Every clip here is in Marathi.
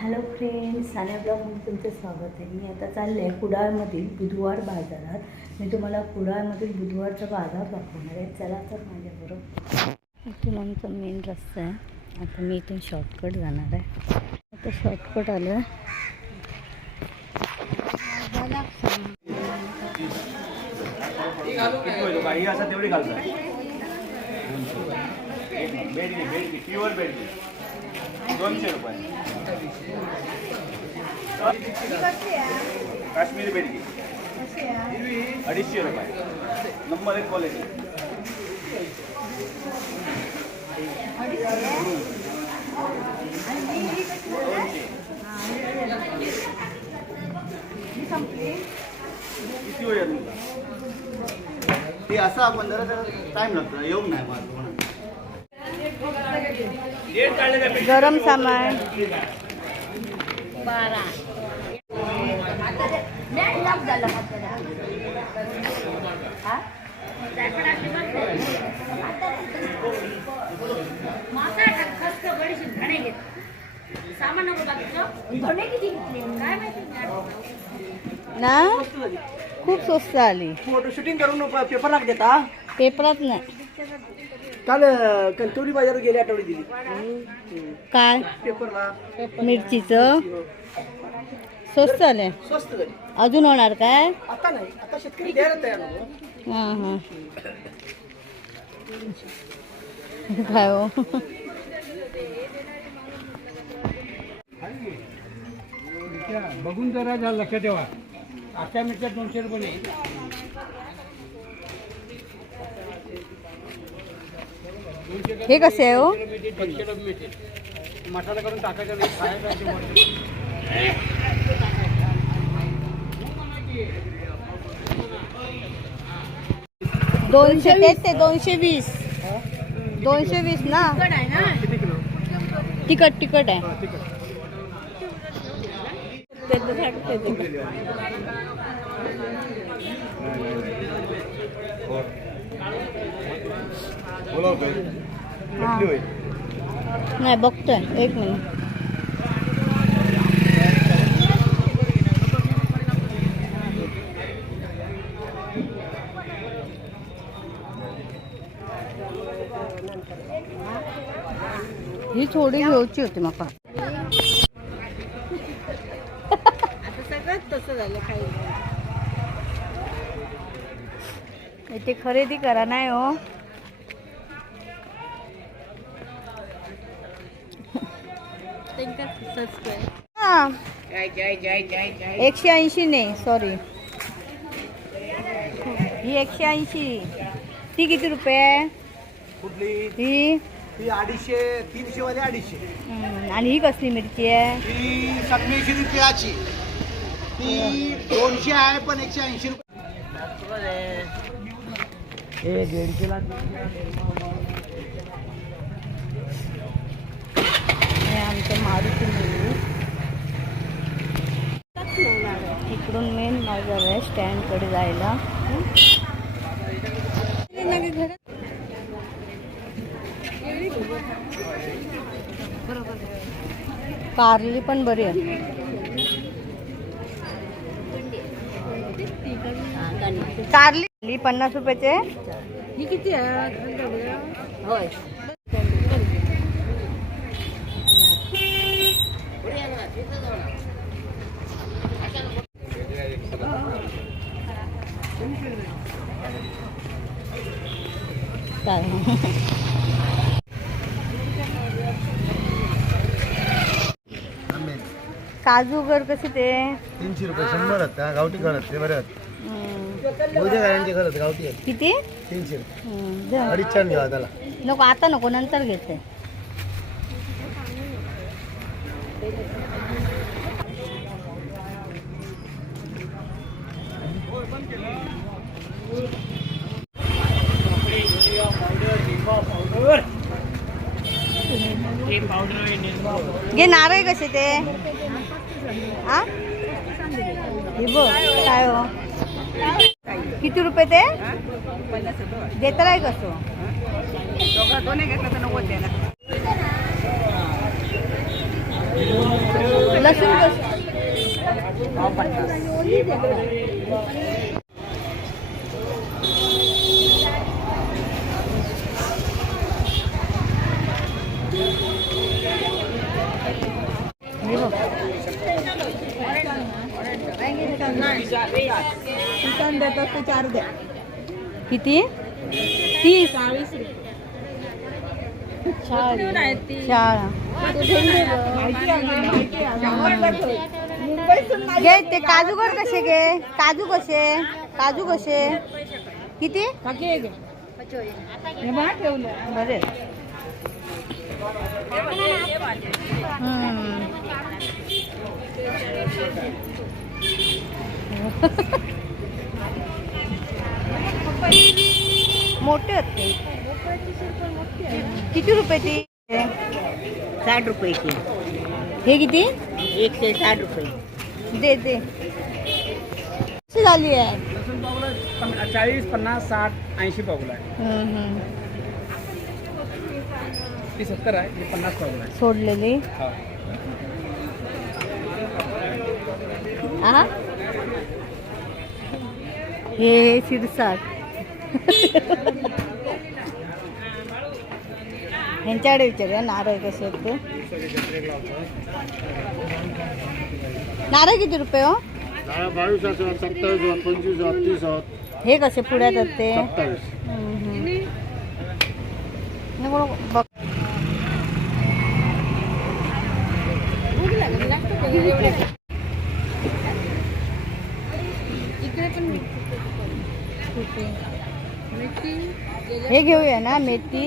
हॅलो फ्रेंड सान्या ब्लॉगमध्ये तुमचं स्वागत आहे. मी आता चालले आहे कुडाळमधील बुधवार बाजारात. मी तुम्हाला कुडाळमधील बुधवारचा बाजार दाखवणार आहे. चला तर माझ्याबरोबर. इथून आमचा मेन रस्ता आहे. आता मी इथून शॉर्टकट जाणार आहे. आता शॉर्टकट आलं. आहे तेवढी घालतात बेडगी बेडगी प्युअर बेडगी दोनशे रुपये. काश्मीरी बेडगी अडीचशे रुपये. नंबर एक क्वालिटी दोनशे किती वेळ आहे असं आपण जरा जरा टाईम लागतो. येऊन नाही? मला गरम सामान. ना? खूप स्वस्त आली. फोटो शूटिंग करून पेपर लाग देता? पेपरात नाही. काल कणकवली बाजारात गेल्या आठवडी दिली. काय? पेपरला. मिरचीचं. स्वस्त आले स्वस्त झाली. अजून होणार काय? आता नाही. आता शेतकरी द्यायला तयार हां हां. काय हो? बघून जरा जा लक्ष ठेवा. अशा मिरच्या दोनशे रुपये नाही. हे कसे आहे हो? मसाला करून टाकायचा नाही दोनशे तेच ते दोनशे वीस. दोनशे वीस ना? तिकट तिकट आहे. हा, ठीक आहे हां. नाही बघतोय. एक मिनिट. ही थोडी घेऊची होती माका. इथे खरेदी करा नाही हो. एकशे ऐंशी नाही सॉरी ही एकशे ऐंशी. ती किती रुपये? ही? ही अडीचशे तीनशे वाली अडीचशे. हम्म, आणि ही कसली मिरची आहे? ही सत्याऐंशी रुपयाची. ती दोनशे आहे पण एकशे ऐंशी रुपये. हे मारुती मंदिर. इकडून मेन बाजार आहे स्टँडकडे जायला. कारली पण बरी आहे. कारली पन्नास रुपयाचे. ही किती आहे? होय. काजू गर कसे ते? तीनशे रुपये शंभर आहेत. गावठी करत ते बरे आहेत. हम्म. मोठ्या गाड्यांचे करत गावठी आहेत. किती? तीनशे हम्म, जा. अडीच छान घ्यावा त्याला. नको आता नको नंतर घेते. हे नारळ कसे ते? हा? हे बघ काय हो? किती रुपये ते? देता आहे कसं दोन्ही घेतलं तर नव्वद द्यायला लसूण कसं हे बघ. देतात ते चार द्या किती? तीस. चाळीस चार घे ते काजूगर कसे घे? काजू कसे? काजू कसे? किती? बरे. हम्म. मोठे आहेत ते किती रुपये ती? साठ रुपये की हे किती? एकशे साठ रुपये. दे दे. कशी झाली आहे? चाळीस पन्नास साठ ऐंशी पावलं आहे. हम्म, हम्म. ती सत्तर आहे पन्नास पावलं आहे. सोडलेली. हा. आ हे शिरसाट. ह्यांच्याकडे विचारूया नारळ कसे आहेत ते? नारळ किती रुपये हो? बावीस हजार सत्तावीस हजार पंचवीस हजार तीस हजार हे कसे पुढ्यात आहेत ते? सत्तावीस नको, नको, बघ. मेथी.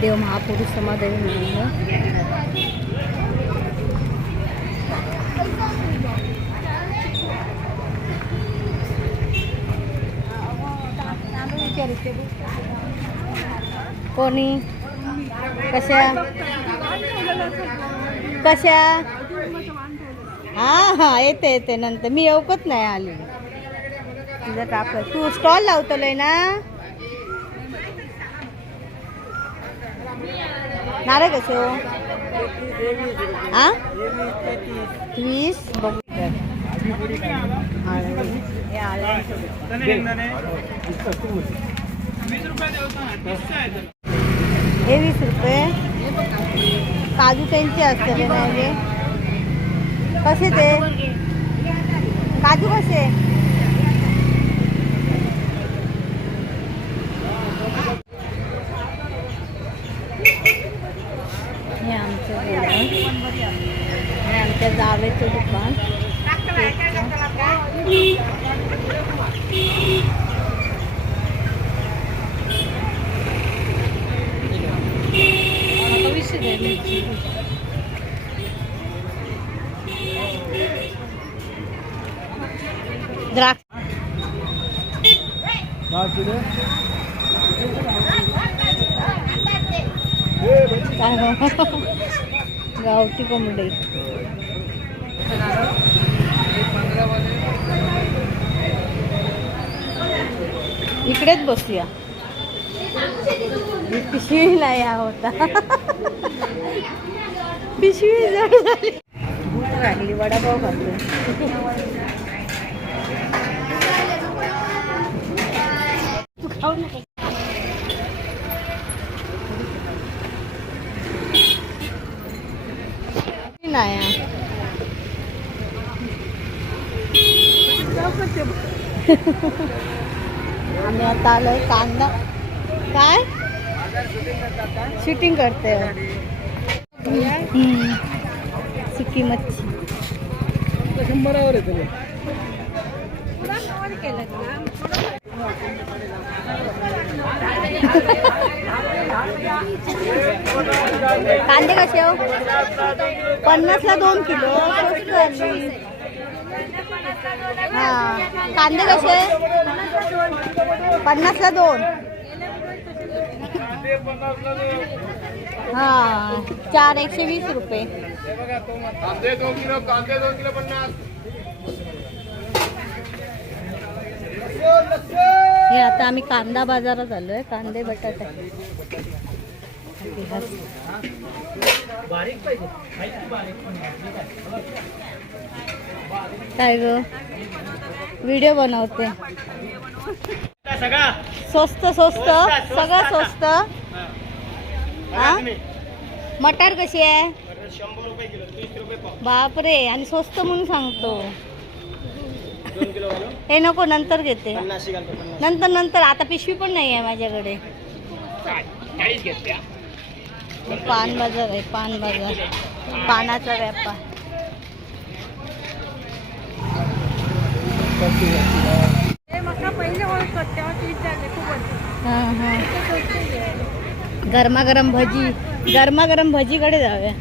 देव महापुरुष समाधानी कोणी? कशा? कशा? हा हा येते येते नंतर. मी येऊकच नाही आली. तुझं टाक तू स्टॉल लावतलंय ना? नारळ कसो हो आ? वीस. बघू तर. हे वीस रुपये. काजू त्यांचे असतले ना हे कसे ते? काजू कसे? हे आमचं हे आमच्या जावेचं दुकान. द्राक्ष. काय गावठी कोंबडी. इकडेच बसूया. पिशवीला या होता पिशवी झाली. वडापाव खातो तू खाऊ नका नाही आम्ही आता आलोय कांदा काय शूटिंग करते हम्म. सुकी मच्छी. शंभरावर येतो. कांदे कसे हो? पन्नासला दोन किलो. हा. कांदे कसे? पन्नासला दोन. हा. चार एकशे वीस रुपये. कांदे दोन किलो कांदे दोन किलो पन्नास. हे आता आम्ही कांदा बाजारात आलोय कांदे बटाटे. काय ग? व्हिडिओ बनवते. स्वस्त स्वस्त सगळं स्वस्त. हा? मटार कशी आहे? बापरे आणि स्वस्त म्हणून सांगतो. हे नको नंतर घेते. नंतर नंतर. आता पिशवी पण नाही आहे माझ्याकडे पान बाजार आहे पान बाजार. पानाचा व्यापार. हां हां. गरमागरम भजी गरमागरम भजीकडे जाऊया.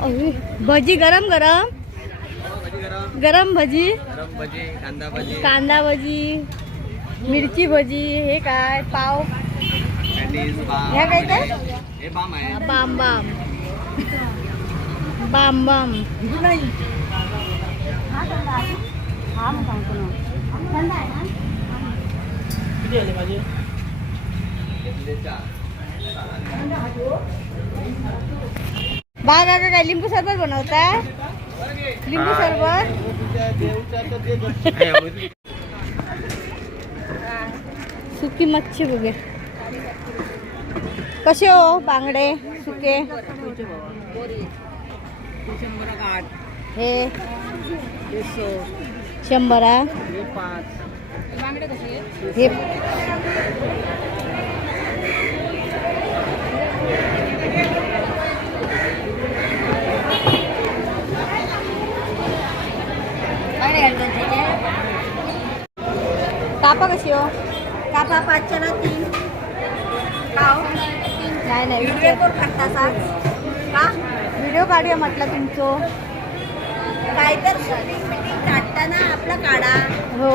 भजी गरम गरम। गरम भजी। कांदा भजी। मिरची भजी हे काय पाव। ह्या काय बाम बाम बाम। बाम हा बाग का काय? लिंबू सरबत बनवताय लिंबू सरबत? सुकी मच्छी बघे कसे हो बांगडे? सुके? हे. शंभरा. हे. कापा कशी हो? कापा पाचशेला तीन. नाही नाही व्हिडिओ का व्हिडिओ काढूया म्हटलं तुमचं. काय तर काढताना आपला काढा. हो.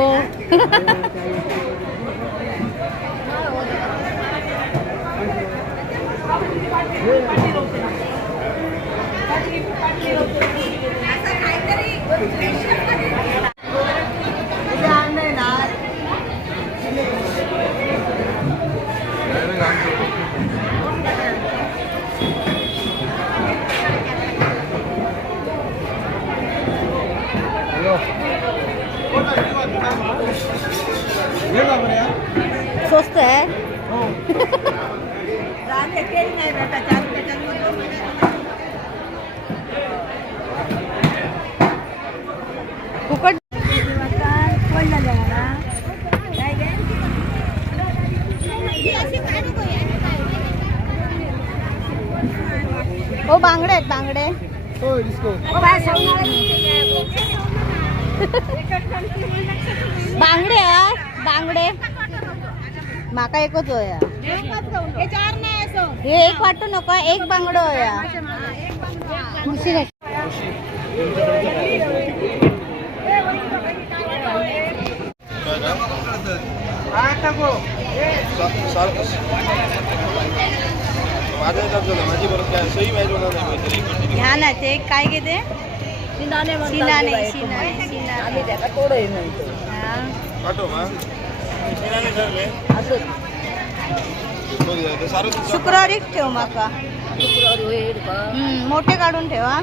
असं काहीतरी स्वस्त आहे राहते तेल नाही भेटत चार त्याच्यात फुकट हो बांगडे आहेत बांगडे. बांगडे आहेत बांगडे. माका एकच होया हे. एक वाटू नका एक बांगडो होया उशीर आहे. माझी बरोबर काय सही मॅच होणार नाही मैत्री ह्या ना ते काय घेते शिनाने शिनाने शिनाने शिनाने हा. पाठव मग बघ ते सारं तुमचं शुक्रवारीच ठेव माका हम्म, मोठे काढून ठेवा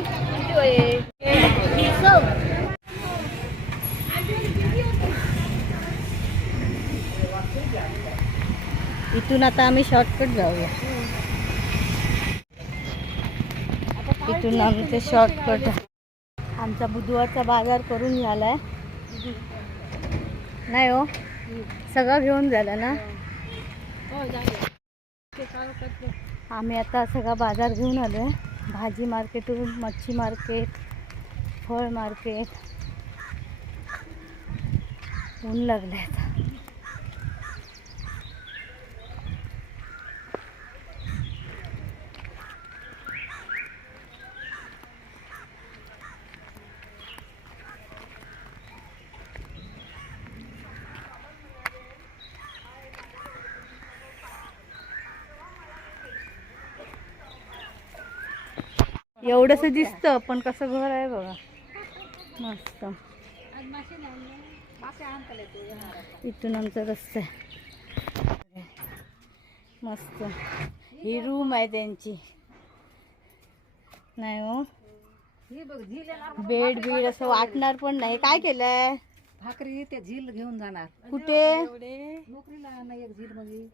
इथून आता आम्ही शॉर्टकट जाऊया. इथून आमचे शॉर्टकट आमचा बुधवारचा बाजार करून झालाय. नाही हो सगळं घेऊन झालं ना? आम्ही आता सगळा बाजार घेऊन आलो आहे भाजी मार्केटवरून मच्छी मार्केट फळ मार्केट. ऊन लागलं आता. एवढंसं दिसतं पण कसं घर आहे बघा. मस्त. इथून आमचा रस्ता. आहे मस्त. ही रूम आहे त्यांची. नाही हो. बेड बीड असं वाटणार पण नाही. काय केलंय? भाकरी ते झील घेऊन जाणार. कुठे? नोकरीला ना एक झील मध्ये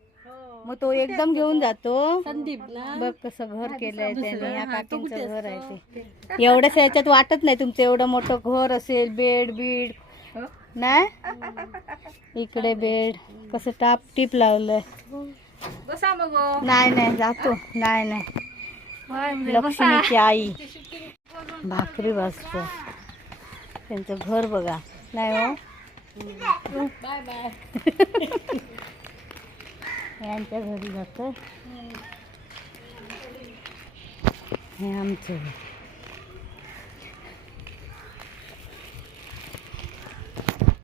मग तो एकदम घेऊन जातो. संदीप बघ कसं घर केलंय त्याने या काकींचं घर आहे ते. एवढ्याच याच्यात वाटत नाही तुमचं एवढं मोठं घर असेल बेड बीड. नाही? इकडे बेड कसं टाप टीप लावलंय. नाही नाही जातो. नाही नाही. लक्ष्मीची आई. भाकरी वाजतो त्यांचं घर बघा. नाही हो? Bye bye. यांच्या घरी जातं हे आमचं. घर